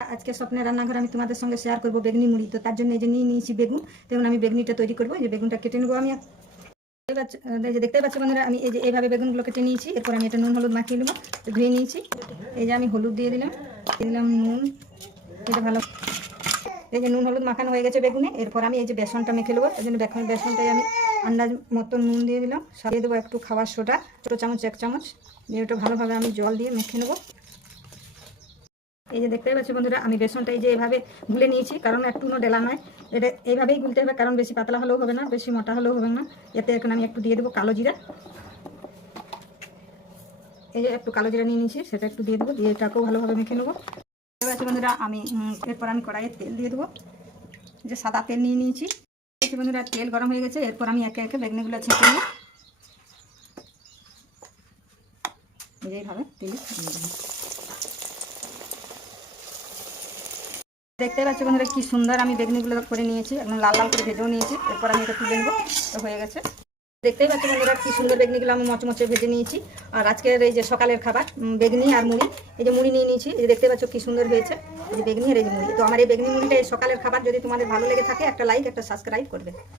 আজকে স্বপ্নের রান্নাঘর আমি তোমাদের সঙ্গে শেয়ার করবো বেগুনি মুড়ি। তো তার জন্য এই যে নিয়ে নিয়েছি বেগুন। দেখুন আমি বেগুনিটা তৈরি করবো। এই যে বেগুনটা কেটে নেবো আমি। এই যে দেখতেই পাচ্ছি বন্ধুরা, আমি এই যে এইভাবে বেগুনগুলো কেটে নিয়েছি। এরপর আমি এটা নুন হলুদ মাখিয়ে নেবো। ধুয়ে নিয়েছি। এই যে আমি হলুদ দিয়ে দিলাম, নুন। এটা ভালো, এই যে নুন হলুদ মাখানো হয়ে গেছে বেগুনে। এরপর আমি এই যে বেসনটা মেখে নেবো। এই জন্য বেসনটাই আমি আন্দাজ মতো নুন দিয়ে দিলাম। দিয়ে দেবো একটু খাবার সোডা, ছোটো চামচ 1 চামচ দিয়ে ওটা ভালোভাবে আমি জল দিয়ে মেখে নেবো। এই যে দেখতে পাচ্ছি বন্ধুরা, আমি বেসনটা এই যে এভাবে গুলে নিয়েছি, কারণ একটুও ডেলা নয়। এটা এইভাবেই গুলতে হবে, কারণ বেশি পাতলা হলেও হবে না, বেশি মোটা হলেও হবে না। এতে এখন আমি একটু দিয়ে দেবো কালো জিরা। এই যে একটু কালো জিরা নিয়ে নিয়েছি, সেটা একটু দিয়ে দেবো। দিয়ে এটাকেও ভালোভাবে মেখে নেবো। দেখতে পাচ্ছি বন্ধুরা, আমি এরপর আমি কড়াইয়ে তেল দিয়ে দেবো। যে সাদা তেল নিয়ে নিয়েছি। বন্ধুরা তেল গরম হয়ে গেছে। এরপর আমি একে একে বেগুনিগুলো ছেঁকে নিই। এইভাবে তেল দিয়ে দেবো। দেখতে পাচ্ছি বন্ধুরা কি সুন্দর আমি বেগুনিগুলো করে নিয়েছি, একদম লাল লাল করে ভেজেও নিয়েছি। এরপর আমি এটা তুলে নেবো। তো হয়ে গেছে। দেখতেই পাচ্ছি বন্ধুরা কি সুন্দর বেগুনিগুলো আমি মচমচে ভেজে নিয়েছি। আর আজকের এই যে সকালের খাবার বেগুনি আর মুড়ি। এই যে মুড়ি নিয়ে নিয়েছি, এই যে দেখতে পাচ্ছ কি সুন্দর হয়েছে। এই যে বেগুনি আর এই যে মুড়ি। তো আমার এই বেগুনি মুড়িটা এই সকালের খাবার। যদি তোমাদের ভালো লেগে থাকে একটা লাইক একটা সাবস্ক্রাইব করবে।